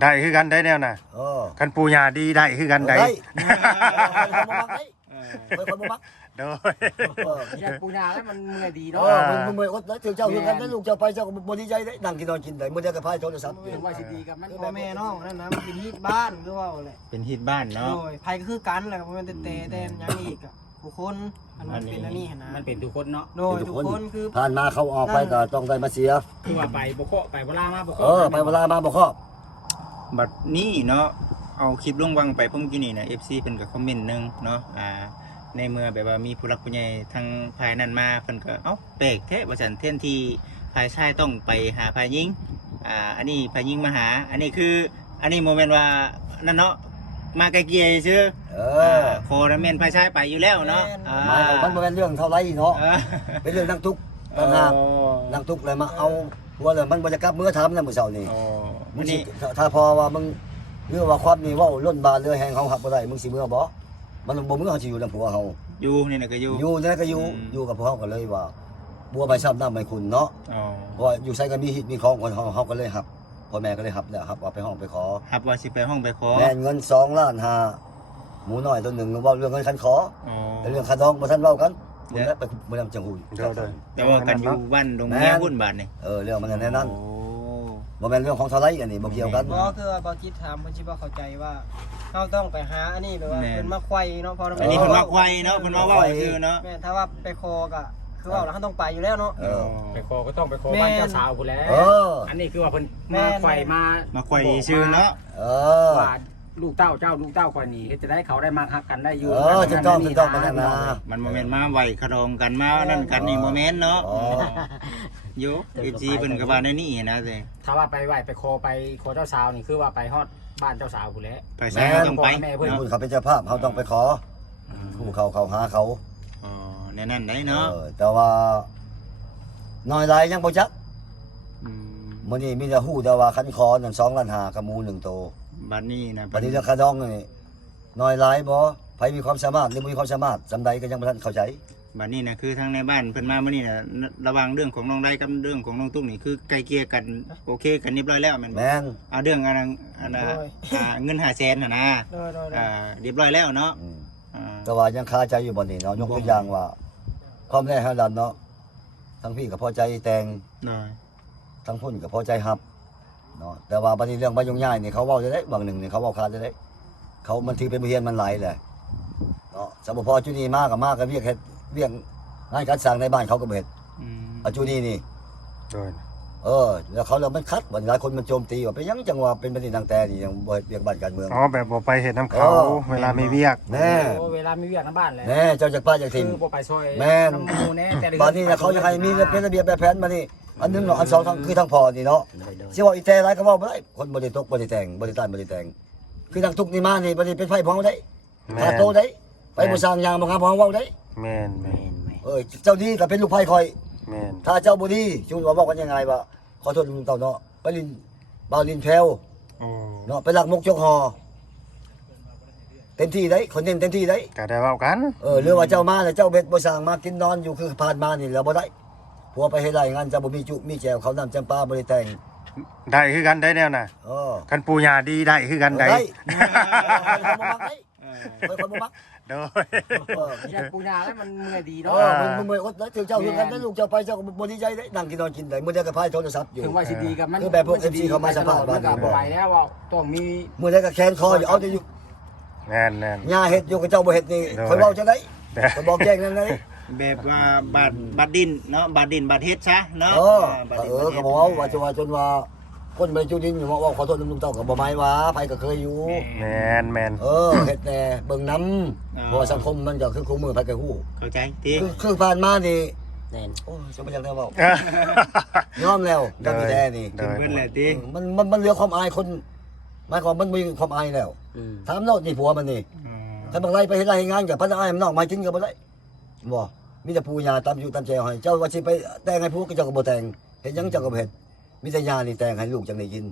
ได้คือกันได้แนวน่ะคันปูญาดีได้คือกันได้คนบ่มักโดยอยากปูนาแล้วมันเมื่อยดี เอ เนาะ อมึงเมื่อยอดแล้วถึงเจ้าคือกันได้ลูกเจ้าไปเจ้าก็บ่ดีใจได้นั่งกินนอนกินได้มื้อเดียวก็พายโทรศัพท์ ถึงว่าสิดีกับมัน คือพ่อแม่น้องนั่นนะมันเป็นฮีทบ้านคือว่าแหละ เป็นฮิตบ้านเนาะ โอ้ยไผก็คือกันแหละมันแต่ยังอีกอ่ะผู้คนมันเป็นอันนี้นะ มันเป็นทุกคนเนาะ โดยทุกคนคือ ผ่านมาเขาออกไปก็ต้องได้มาเสีย คือว่าไปบ่เคาะไปบ่ลามาบ่เคาะ ไปเวลามาบ่ครอบ บัดนี้เนาะเอาคลิปลงวังไปผมกินนี่นะ FC เพิ่นก็คอมเมนต์นึงเนาะในเมื่อแบบว่ามีผู้หลักผู้ใหญ่ทางภายนั้นมาเพิ่นก็เอ้าแปลกแท้ว่าซั่นแทนที่ฝ่ายชายต้องไปหาฝ่ายหญิงอันนี้ฝ่ายหญิงมาหาอันนี้คืออันนี้โมเมนต์ว่านั่นเนาะมาไกลเกลี่ยซื่อโคนะแม่นฝ่ายชายไปอยู่แล้วเนาะหมายของมันบ่แม่นเรื่องเท่าไรเนาะเป็นเรื่องนั่งทุกข์ต่างหากนั่งทุกข์เลยมาเอาหัวเลยมันบ่จะกลับมื้อถามนำมื้อเช้านี่มึงสิถ้าพอว่ามึงเรื่องว่าความนี่เว้าล้นบาเรือแห่งเฮาหับบ่ได้มึงสิมื้อบ่มันบ่มื้อเฮาสิอยู่นำผัวเฮา อยู่นี่น่ะก็อยู่อยู่นั่นก็อยู่กับพวกเขาก็เลยว่าบัวใบซ้ำน้ำใบคุณเนาะเพราะอยู่ใส่กันมีหิตมีของคนเขาก็เลยหับพ่อแม่ก็เลยหับแล้วหับเอาไปห้องไปขอหับว่าสิไปห้องไปขอแม่เงิน2 ล้าน5หมูน้อยตัวหนึ่งว่าเรื่องเงินคันขอแต่เรื่องคาดองบ่ทันเว้ากันบ่ได้ไปบ่ได้จังหูแต่ว่ากันอยู่บ้านดงแม่หุ้นบาทนี่เรื่องมันแน่นั้นบ่แม่นเรื่องของเท่าไรอันนี้บ่เกี่ยวกันบ่คือว่าบ่คิดถามเพิ่นสิบ่เข้าใจว่าเฮาต้องไปหาอันนี้แบบว่าเพิ่นมาไขว้เนาะพออันนี้เพิ่นมาไขว้เนาะเพิ่นมาเว้าซื่อเนาะแม่ถ้าว่าไปคอก็คือว่าเราต้องไปอยู่แล้วเนาะไปคอก็ต้องไปคอบ้านเจ้าสาวพุ่นแหล้วอันนี้คือว่าเพิ่นมาไขว้มาไขว้ซื่อเนาะว่าลูกเต้าข่อยนี่เฮ็ดจะได้เขาได้มาฮักกันได้อยู่ถูกต้องมันนั่นนะมันบ่แม่นมาไว้คารองกันมานั่นกันนี่บ่แม่นเนาะโย FG เพิ่นก็ว่าในนี้นะสิถ้าว่าไปไหว้ไปคอเจ้าสาวนี่คือว่าไปฮอดบ้านเจ้าสาวพุ่นแหล้วไปใส่ต้องไปเพิ่นเขาเป็นเจ้าภาพเขาต้องไปขอผู้เขาหาเขาในนั้นได้เนาะแต่ว่าน้อยหลายยังบ่จักมื้อนี้มีแต่ฮู้แต่ว่าคันคอนั่น2 ล้าน5กับหมู1โตบัดนี้นะบัดนี้เรื่องคาดองนี่น้อยหลายบ่ไผมีความสามารถหรือบ่มีความสามารถสำใดก็ยังบ่ทันเข้าใจบัดนี้นะคือทางในบ้านเพิ่นมามื้อนี้น่ะระหว่างเรื่องของน้องไดกับเรื่องของน้องตุ๊กนี่คือไกลเกลี่ยกันโอเคกันเรียบร้อยแล้วแม่นเอาเรื่องอันเงิน500,000น่ะนะเรียบร้อยแล้วเนาะแต่ว่ายังคาใจอยู่บ่นี่เนาะยกตัวอย่างว่าความแน่ฮะดันเนาะทั้งพี่ก็พอใจแต่งทั้งพุ่นก็พอใจฮับเนาะแต่ว่าบัดนี้เรื่องบ่ยุ่งยากนี่เขาเว้าจะได้บางหนึ่งนี่เขาเว้าคาจะได้เขามันถือเป็นบทเรียนมันหลายแหละเนาะสมมุติพอจุนี้มาก็เรียกเฮ็ดเรียกงานการสร้างในบ้านเขาก็บ่เฮ็ดจุนี้นี่แล้วเขาแล้วมันคัดวันหลายคนมันโจมตีว่าเป็นยังจังว่าเป็นประเด็นทางแต่นี่ยังบ่เรียกบ้านการเมืองแบบบ่ไปเฮ็ดนำเขาเวลามีเวียกแน่เวลามีเวียกนำบ้านแหละแน่เจ้าจักป้าจักถิ่นคือบ่ไปซอยแม่นหมู่แน่แต่บัดนี้เขาจะให้มีเป็นระเบียบแบบแผนมานี่อันนึงเนาะอัน2ทั้งคือทั้งพ่อนี่เนาะสิว่าอีแต่หลายก็เว้าบ่ได้คนบ่ได้ตกบ่ได้แต่งบ่ได้ต้านบ่ได้แต่งคือทางทุกนี่มานี่บ่ได้เป็นไผพ้องได้ถ้าโตได้ไปบ่สร้างยางบ่หาพ้องเว้าได้แม่นเจ้าดีก็เป็นลูกไผคอยแม่นถ้าเจ้าบ่ดีจุว่าบอกกันยังไงว่าขอโทษลุงเต่าเนาะไปลินบ่าวลินแพรวเนาะไปลักมกจกหอเต็มที่ได้คนเน้นเต็มที่ได้ก็ได้เว้ากันหรือว่าเจ้ามาแล้วเจ้าเบ็ดบ่สร้างมากินนอนอยู่คือผ่านมานี่แล้วบ่ได้ผัวไปเฮ็ดไร่งานเจ้าบ่มีจุมีแจวเขาน้ำจำปาบ่ได้แต่งได้คือกันได้แนวน่ะคันปูญาดีได้คือกันได้คนบ่มักโดยอยากปูนาแล้วมันเมื่อยดีเนาะมึงเมื่อยอดแล้วถึงเจ้าคือกันได้ลูกเจ้าไปเจ้าก็บ่ดีใจได้นั่งกินนอนกินได้มื้อใดก็พายโทรศัพท์อยู่ถึงว่าสิดีกับมันคือแบบพวก FC เขามาสัมภาษณ์ว่าไปแล้วว่าต้องมีมื้อใดก็แขนคออยู่เอาแต่อยู่แม่นย่าเฮ็ดอยู่กับเจ้าบ่เฮ็ดนี่ค่อยเว้าจังได๋ก็บอกแจ้งนั่นเลยแบบว่าบาดดินเนาะบาดดินบาดเฮ็ดซะเนาะก็บอกว่าจนว่าคนไปจุดินอยู่ว่าขอโทษลุงเต้าก็บ่หมายว่าไผก็เคยอยู่แม่นเฮ็ดแน่เบิ่งนำเพราะสังคมมันก็คือคู่มือไผก็ฮู้เข้าใจติคือผ่านมานี่แน่นโอ้ยจะบ่อยากได้เว้ายอมแล้วดังแท้นี่เพิ่นแหละติมันเหลือความอายคนหมายความมันมีความอายแล้วถามเนาะนี่ผัวมันนี่ถ้าบางไรไปเฮ็ดงานกับพนักงานมันนอกมากินก็บ่ได้บ่มีแต่ปู่ย่าตามอยู่ตามแจวให้เจ้าว่าสิไปแต่งให้ผู้ก็เจ้าก็บ่แต่งเฮ็ดหยังเจ้าก็บ่เฮ็ดมีแต่ย่านี่แต่งให้ลูกจังได้กิน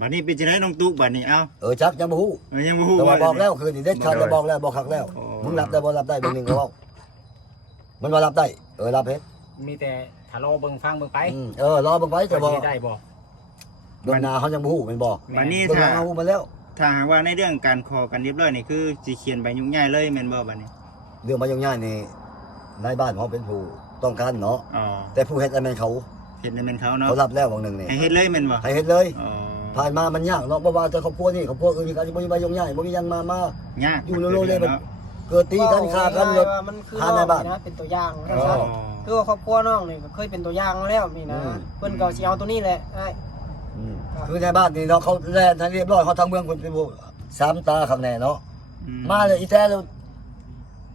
บัดนี้เป็นจังได๋น้องตุ๊กบัดนี้เอ้าจักยังบ่ฮู้ยังบ่ฮู้แต่ว่าบอกแล้วคืนนี้เด็ดขาดแล้วบอกแล้วบอกคักแล้วมึงรับได้บ่รับได้เบิ่งนึงก็เว้ามันว่ารับได้รับเฮ็ดมีแต่ถ้ารอเบิ่งฟังเบิ่งไปรอเบิ่งไปแต่บ่ได้บ่ เบื้องหน้าเขายังบ่ฮู้แม่นบ่ วันนี้ เบื้องห ถ้า ลังเขาฮู้มาแล้ว ถ้าหากว่าในเรื่องการขอกันเรียบร้อยนี่คือสิเขียนใบยุ่งยากเลยแม่นบ่บัดนี้ เรื่องมายุ่งยากนี่นายบ้านเขาเป็นผู้ต้องการเนาะ อ๋อ แต่ผู้เฮ็ดอันนั้นเขา เฮ็ดให้แม่นเขาเนาะ เขารับแล้วบางหนึงนี่ ให้เฮ็ดเลยแม่นบ่ ให้เฮ็ดเลย อ๋อ ผ่านมามันยากเนาะบ่ว่าแต่ครอบครัวนี่ครอบครัวอื่นนี่ก็สิบ่มีใบยุ่งยากบ่มีหยังมาย าก อยู่โลๆเลย เนาะ เกิดตีกันฆ่ากันรถ มันคือ หาในบ้าน นะเป็นตัวอย่าง อ๋ นะครับ อ คือว่าครอบครัวน้องนี่ก็เคยเป็นตัวอย่างมาแล้วนี่นะ อืม เพิ่นก็สิเอาตัวนี้แหละไอ้ คือในบ้านนี่เนาะเขาแล่นทางเรียบร้อยเขาทางเมืองคนเป็นผู้สามตาคำแน่เนาะ อื มาเลยอีแท้แล้ว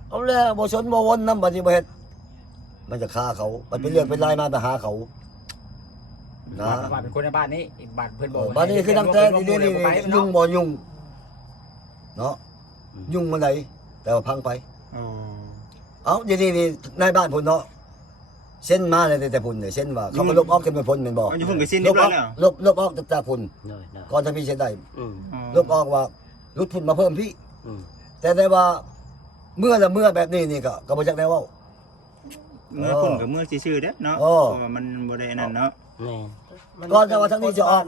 เอาแล้วบ่สนบ่วนนำบัดนี้บ่เฮ็ดมันจะฆ่าเขามันเป็นเรื่องเป็นรายมาไปหาเขานะ ว่าเป็นคนในบ้านนี้อีกบ้านเพิ่นบอก บ้านนี้คือตั้งแต่นี่นี่ยุ่งบ่ยุ่งเนาะยุ่งมาไหนแต่ว่าพังไป อ๋อ เอาเดี๋ยวนี้นี่ในบ้านพุ่นเนาะเส้นมาเลยแต่พุ่นเนี่ยเส้นว่าเขามาลบออกกันเป็นพุ่นแม่นบ่ เอาอยู่พุ่นก็สิ้นเรียบร้อยแล้ว ลบออกจากพุ่นก่อนจะพี่เส้นได้ อ๋อ ลบออกว่าลุดพุ่นมาเพิ่มพี่แต่ได้ว่าเมื่อแบบนี้นี่ก็บ่จักได้เว้า เมื่อพุ่นกับเมื่อซื่อๆเด้อเนาะ อ๋อ เพราะว่ามันบ่ได้นั่นเนาะ ก่อนจะว่าทั้งนี้จะออ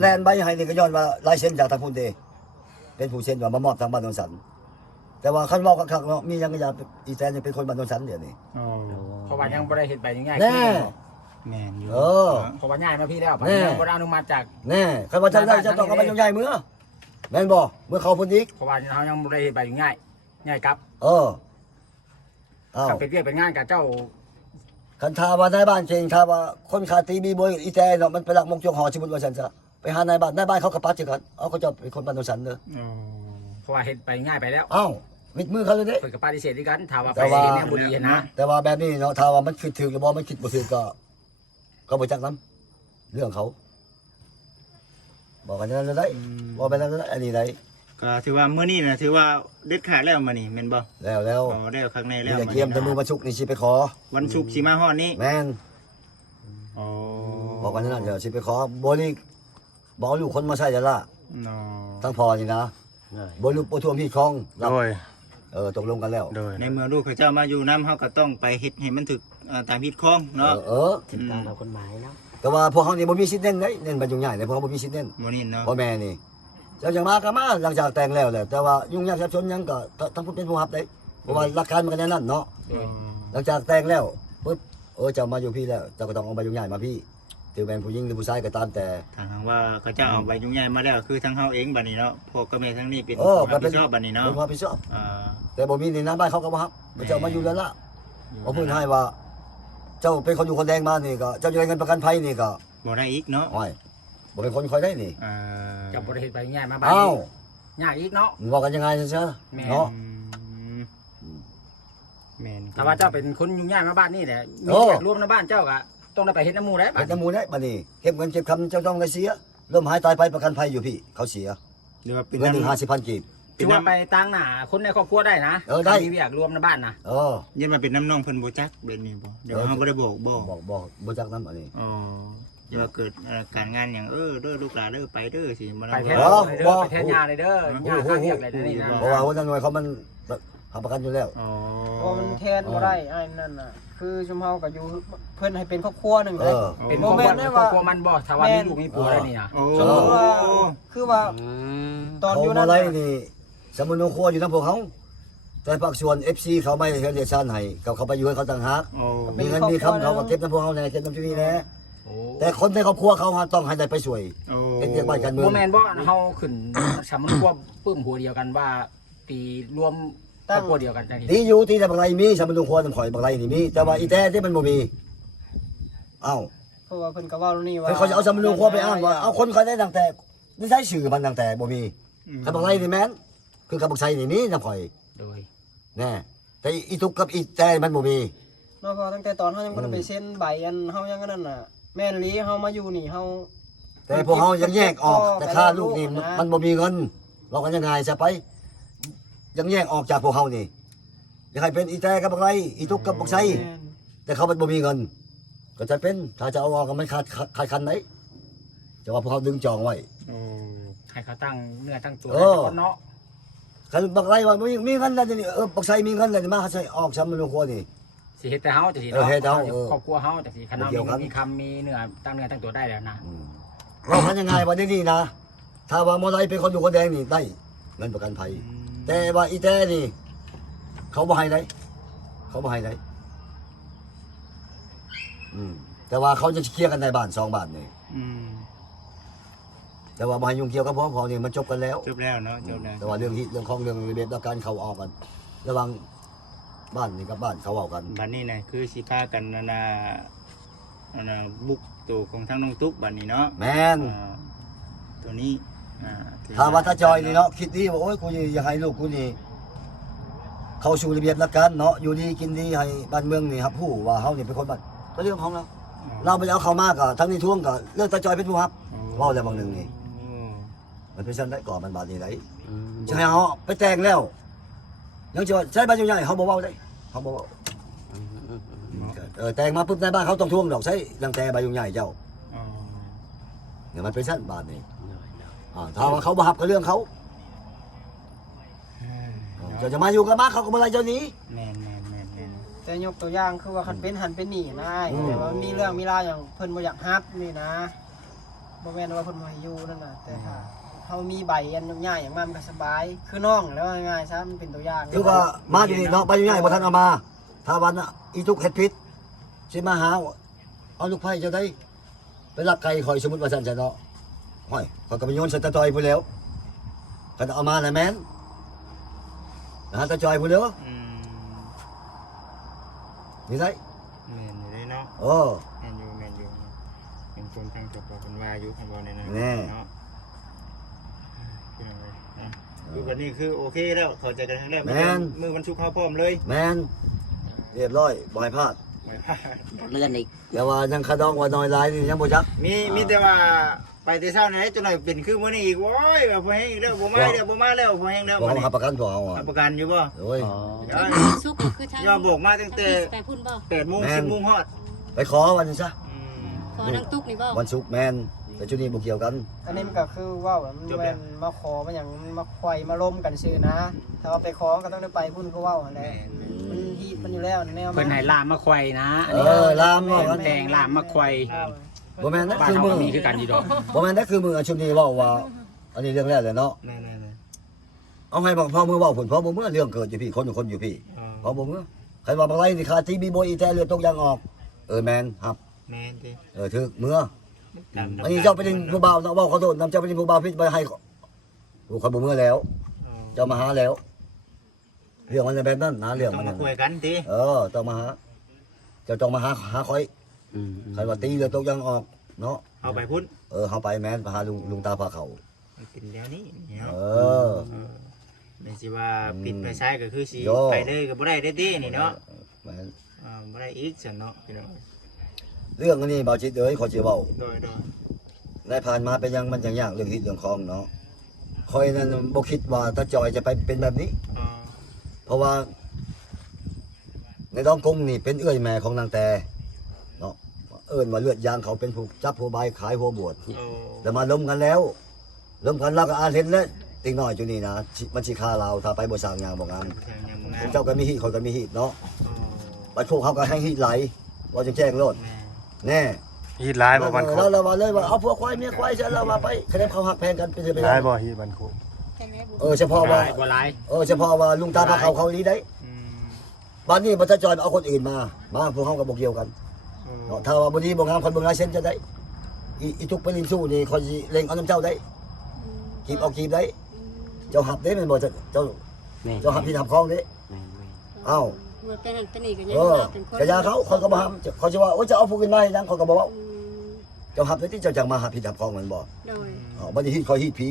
กแลนใบให้นี่ก็ย้อนว่าลายเส้นจากทางพุ่นเด้เป็นผู้เส้นว่ามามอบทางบ้านโนนสันแต่ว่าคันเว้าคักๆเนาะมีหยังก็อย่าอีแตนยังเป็นคนบ้านโนนสันเดี๋ยวนี้ อ๋อ เพราะว่ายังบ่ได้เฮ็ดใบง่าย แน่ แม่นอยู่ เออ เพราะว่าง่ายมาพี่แล้ว แน่ ยังบ่ได้อนุมัติจาก แน่คันว่าจะได้จะต้องเอาไปใหญ่ๆมื้อแม่นบ่เมื่อเขาพุ่นอีก เพราะว่าเฮายังบ่ได้เฮ็ดใบง่ายง่ายครับ เอออ้าว ถ้าเป็นเรียกเป็นงานกับเจ้า คันทาว่าในบ้านเก่งทาว่าคนขาตีบีบอยอีแตเนาะมันไปลักมงจงหอสมมุติว่าซั่นซะไปหานายบ้านเขาก็ปัดจังกันเอาเขาจะเป็นคนบ้านโนนสันเด้อ อ๋อ เพราะว่าเฮ็ดใบง่ายไปแล้ว เอ้ามิดมือเขาเลยเด้ เพิ่นก็ปฏิเสธด้วยกันถามว่า แต่ ไป ว่า เฮ็ดแนวบ่ดีนะ แต่ว่าแบบนี้เนาะถ้าว่ามันคิดถึงหรือบ่มันคิดบ่ถึงก็บ่จักนํเรื่องเขา บอกกันนั้นเลยได้บอกไปนั้นเลยอันนี้ได้ ก็ถือว่ามื้อนี้นะถือว่าเด็ดขาดแล้วมื้อนี้แม่นบ่ แล้ว อ๋อได้ข้างใน มี แล้ว แต่เกียมแต่มือมาชุกนี่สิไปขอ วันศุกร์สิมาฮอดนี้ แม่น อ๋อ บอกกันนั้นเดี๋ยวสิไปขอบ่นี่บ่เอาลูกคนมาใส่จะละ เนาะ ทั้งพอนี่นะบ่ลูกบ่ท่วมพี่คลองรับ โดย ตกลงกันแล้ว โดยในเมื่อลูกเขาเจ้ามาอยู่น้ำเฮาก็ต้องไปเฮ็ดให้มันถึกตามพิษคองเนาะ ถึงตามเรากฎหมายเนาะ แต่ว่าพวกเขานี่บ่มีสิทธิ์เน้นเน้นบ่ยุ่งยากเลยพวกเขาบ่มีสิทธิ์เน้น บ่นี่เนาะ พ่อแม่นี่เจ้าจังมาก็มาหลังจากแต่งแล้วแหละแต่ว่ายุ่งยากซับซ้อนหยังก็ทั้งผู้เป็นผู้รับได้เพราะว่าหลักการมันก็แน่นั่นเนาะ อ๋อ หลังจากแต่งแล้วปึ๊บเจ้ามาอยู่พี่แล้วเจ้าก็ต้องเอาใบยุ่งยากมาพี่ถือเป็นผู้หญิงหรือผู้ชายก็ตามแต่ ถ้าหากว่าเขาเจ้าเอาใบยุ่งใหญ่มาแล้วคือทั้งเฮาเองบัดนี้เนาะพ่อกับแม่ทั้งนี้เป็น เออ ผู้รับผิดชอบบัดนี้เนาะ เป็นความรับผิดชอบ อ่า แต่บ่มีในน้ำบ้านเขาก็บ่ฮับเจ้ามาอยู่แล้วล่ะบ่พูดให้ว่า เจ้าเป็นคนอยู่คนแดงมานี่ก็เจ้าจะได้เงินประกันภัยนี่ก็ บ่ได้อีกเนาะ โอ้ยบ่เป็นคนคอยได้นี่ อ่า เจ้าบ่ได้เฮ็ดใบง่ายมาบ้าน อ้าว ยากอีกเนาะ มึงว่ากันยังไงซะ แม่ เนาะ แม่น ถ้าว่าเจ้าเป็นคนยุ่งยากมาบ้านนี่แหละมี โอ้ แขกรวมในบ้านเจ้าก็ต้องได้ไปเฮ็ดน้ำหมู่ได้ เป็นจมูกได้บัดนี้เก็บเงินเก็บคำเจ้าต้องได้เสียเริ่มหายตายไปประกันภัยอยู่พี่เขาเสีย หรือว่าเป็น เงินหนึ่ง น้ำ 50,000กีบ ถือว่าไปตั้งหน้าคนในครอบครัวได้นะ ได้ มีเวียกรวมในบ้านนะ ยันมาเป็นน้ำน้องเพิ่นบ่จักแบบนี้บ่เดี๋ยวเฮาบ่ได้บอกบ่ บอกบ่จักน้ำอันนี้ อ๋อเดี๋ยวเกิดการงานอย่างเด้อลูกหลานเด้อไปเด้อสิมา ไปแทน อ๋อ เลยเด้อไปแทนยาเลยเด้อยาข้างเรียกอะไรนี่นะ เพราะว่าหัวหน้าหน่วยเขามันทำประกันอยู่แล้ว อ๋อ เพราะมันแทนบ่ได้ไอ้นั่นน่ะ คือชุมเฮาก็อยู่เพิ่นให้เป็นครอบครัวหนึงเลย เป็น โม ครอบ เม ครัวน ต์ได้ ครอบ ว่า ครัวมันบ่ถ้าว่ามีลูกมีผัวได้นี่นะ โอ้ คือว่าตอน เขา อยู่ มา นั่น ไล่ น่ะ นี่สมุนครัวอยู่ทั้งพวกเขาแต่ภาคส่วน FC เขาไม่เรียกชาติให้เขาไปอยู่ให้เขาต่างหาก โอ้ มีเงินมีคำเขาก็เก็บน้ำพวกเขาแน่เก็บน้ำที่นี่แน่ โอ้ แต่คนในครอบครัวเขาต้องให้ได้ไปช่วย โอ้ เป็นเรียกบ้านการเมือ บ่ ง แม่นบ่เฮาขึ้นสามัญครอบปึ้มหัวเดียวกันว่าตีรวมครอบครัวเดียวกันจังซี่ ที่อยู่ที่แต่บางไรมีสมุนครัวต้องข่อยบางไรนี่มีแต่ว่าอีแต่ที่มันบ่มีเอ้า เพราะว่าเพิ่นก็เว้านี่ว่า เขาจะเอาสมุนครัวไปอ้างว่าเอาคนเขาได้ตั้งแต่ไม่ใช่ชื่อมันตั้งแต่บ่มีกับบางไรนี่แม่นคือกับบักไซนี่มีน้ำข่อย โดย แน่แต่อีทุกกับอีแต่มันบ่มี เนาะเพราะตั้งแต่ตอนเฮายังบ่ได้ไปเซ็นใบอันเฮายังอันนั้นน่ะ แม่นลีเฮามาอยู่นี่เฮา แต่พวกเขายังแยกออกแต่ค่าลูกนี่มันบ่มีเงินเรากันยังไงจะไป ยังแยกออกจากพวกเขานี่ยังให้เป็นอีแต่กับบักไรอีทุกกับบักไซ แม่น แต่เขาเป็นบ่มีเงิน ก็จะเป็นถ้าจะเอาออกก็ไม่ขาดคันไหนจะว่าพวกเขาดึงจองไว้ โอ้ ให้เขาตั้งเนื้อตั้งตัว เออ เนาะ คันบักไรว่ามีเงินแล้วนี่บักไซมีเงินแล้วมาเขาใช้ออกซ้ำมันลงครัวนี่ สิเฮ็ดแต่เฮาจังซี่ เออเฮ็ดเอา ครอบครัวเฮาจังซี่คันเฮา เกี่ยวกัน มีคำมีเนื้อตั้งเนื้อตั้งตัวได้แล้วนะ อืม เราพันยังไงวันนี้นี่นะถ้าว่าโมไลเป็นคนอยู่คนแดงนี่ได้เงินประกันภัยแต่ว่าอีแต้นี่เขาบ่ให้ได้เขาบ่ให้ได้แต่ว่าเขาจะเคลียร์กันในบ้าน2 บ้านนี่แต่ว่าบ่ให้ยุ่งเกี่ยวกับพอนี่มันจบกันแล้ว จบแล้วเนาะจบแล้ว แต่ว่าเรื่องฮิตเรื่องของเรื่องระเบียบและการเข้าออกกันระหวังบ้านนี่กับบ้านเขาเอากัน บัดนี้นะคือสิพากันนาบุกตัวของทั้งน้องตุ๊กบัดนี้เนาะ แม่น ตัวนี้ถื ถ้าว่าตาจอยนี่เนาะคิดดีว่าโอ้ยกูอยากให้ลูกกูนี่เข้าสู่ระเบียบและการเนาะอยู่ดีกินดีให้บ้านเมืองนี่ครับผู้ว่าเฮานี่เป็นคนบ้านก็เรื่องของเราเราไปเอาเขามากอ่ะทั้งนี้ท่วงกับเรื่องตาจอยเป็นผู้ครับว่าแล้วบางหนึ่งนี่มันเป็นชั้นได้ก่อนมันบาดนี้ไหนจะให้เขาไปแต่งแล้วยังจะใช้บ้านใหญ่ๆเขาบอกว่าได้เขาบอกว่าแต่งมาปุ๊บในบ้านเขาต้องท่วงดอกใช้ดังแต่ใบใหญ่เจ้าเนี่ยมันเป็นชั้นบาดนี้ถ้าว่าเขาบับกับเรื่องเขาจะมาอยู่กับบ้านเขาก็มาอะไรเจ้านี้ แม่น แต่ยกตัวอย่างคือว่าคันเป็นหันเป็นหนีนะแต่ว่ามีเรื่องมีราวอย่างเพิ่นบ่อยากฮับนี่นะบ่แม่นว่าเพิ่นบ่ให้อยู่นั่นน่ะแต่ถ้าเฮามีใบอันง่ายๆอย่างมันก็สบายคือน้องแล้วง่ายๆซะมันเป็นตัวอย่าง คือว่ามาอยู่นี่เนาะใบใหญ่บ่ทันเอามาถ้าวันน่ะอีทุกเฮ็ดพิษสิมาหาเอาลูกไผ่เจ้าได้ไปลักไก่คอยสมมุติว่าซั่นซะเนาะห้อยเขาก็ไปโยนใส่ตาจอยพุ่นแล้วก็เอามาน่ะแม่นนะตาจอยพุ่นเด้อนี่ได้ แม่นอยู่ได้เนาะ เออ แม่นอยู่เป็นคนทางจบเป็นว่าอยู่ข้างบนในนั้น แน่ เนาะคือวันนี้คือโอเคแล้วเข้าใจกันครั้งแรกมือมันชุกเข้าพร้อมเลย แม่นเรียบร้อยบ่ให้พลาด ไม่พลาด เลื่อนอีก อย่าว่ายังคาดองว่าน้อยหลายนี่ยังบ่จัก มีแต่ว่าไปแต่เช้าไหนจนหน่อยเป็นคือมื้อนี้อีกโว้ยแบบพอแห้งอีกแล้วบ่มาแล้วบ่มาแล้วพอแห้งแล้ว บ่ บัดนี้ เขาประกันพวกเอา รับประกันอยู่บ่ โอ้ย สุกคือทาง ยอมบอกมาตั้งแต่ ไปพุ่นบ่ 8 โมง 10 โมงฮอด ไปขอวันนี้ซะ ขอนังตุกนี่บ่ วันศุกร์แม่นแต่ชุดนี้บ่เกี่ยวกัน อันนี้มันก็คือว่ามันแม่นมาขอมันหยังมาไขว่มาล้มกันซื่อนะถ้าว่าไปขอก็ต้องได้ไปพุ่นก็เว้าหั่นแหละมันฮีดมันอยู่แล้วแนว เพิ่นให้ลามมาควายนะ ลามเนาะ แต่งลามมาควาย บ่แม่นนั่น บ้าน คือ เฮา มื ก็ อ มีคือกันอยู่ดอก บ่แม่นนั่นคือมือชุดนี้เว้าว่าอันนี้เรื่องแรกเลยเนาะ แม่น เอาให้บอกพ่อมือเว้าผลพ่อบ่เมื่อเรื่องเกิดอยู่พี่คนอยู่พี่ ๆ พ่อบ่เมื่อใครว่าบางไรนี่คาตีบีโบอีแท้เลือดตกยางออกแม่นครับ แม่นติ ถึกเมื่ออันนี้เจ้าเป็นผู้บ่าวเนาะเว้าขอโทษนำเจ้าเป็นผู้บ่าวพิษไปให้ผู้คนบ่เมื่อแล้ว เจ้ามาหาแล้วเรื่องมันจะแบบนั้นนะเรื่อง ต้อ มั ง น มาคุยกันติ ต้องมาหาเจ้าต้องมาหาคอยใครว่าตีเลือดตกยางออกเนาะ เอาไปพุ่น เฮาไปแม่นไปหาลุงตาพาเขา มันเป็นแล้วนี้เนาะ เออ ไม่สิว่าปิดไปใช้ก็คือสิ โย่ ไปเลยก็บ่ได้ตินี่เนาะ แม่น บ่ได้อีกซั่นเนาะพี่น้อง เรื่องอันนี้บ่าวจิตเอ้ยขอสิเว้า โดย ได้ผ่านมาเป็นยังมันยังยากเรื่องฮิตเรื่องคองเนาะคอยนั้นบ่คิดว่าตาจอยจะไปเป็นแบบนี้ เพราะว่าในดองกงนี่เป็นเอื้อยแม่ของนางแต่เนาะเอิ้นว่าเลือดยางเขาเป็นผู้จับผู้บายขายผู้บวชแต่มาล้มกันแล้วล้มกันแล้วก็อาเห็นแล้วติงน้อยจุนี่นะมันสิฆ่าเราถ้าไปบ่สร้างยางบ่งามเจ้าก็มีฮีตคนก็มีฮีตเนาะบัดพวกเขาก็ให้ฮีตไหลว่าจะแจ้งโลดแน่ ฮีดร้ายบ่มันโค เราว่าเลยว่าเอาพวกควายเมียควายฉันเรามาไปคะแนนเขาหักแพงกันเป็นไป ร้ายบ่ฮีดมันโค เฉพาะว่า บ่หลาย เฉพาะว่าลุงตาพาเขาลีได้บ้านนี้บัตรจอยเอาคนอื่นมาพวกเขาก็บ่เกี่ยวกันถ้าว่าบ่ดีบ่งามคนเบิ่งลายเส้นจะได้อีทุกไปลินสู้นี่คอยสิเล็งเอาน้ำเจ้าได้กีบเอากีบได้เจ้าหับได้แม่นบ่เจ้าหับที่หับคลองเด้เอ้า แต่หันตะนี่ก็ยัง เป็นคน กะยาเขาคนก็บ่หับเขาสิว่าโอ้จะเอาผู้อื่นมาให้ยังเขาก็บ่เว้าเจ้าหับได้ที่เจ้าจังมาหับที่หับคลองแม่นบ่ โดย บัดนี้ฮีดคอยฮีดผี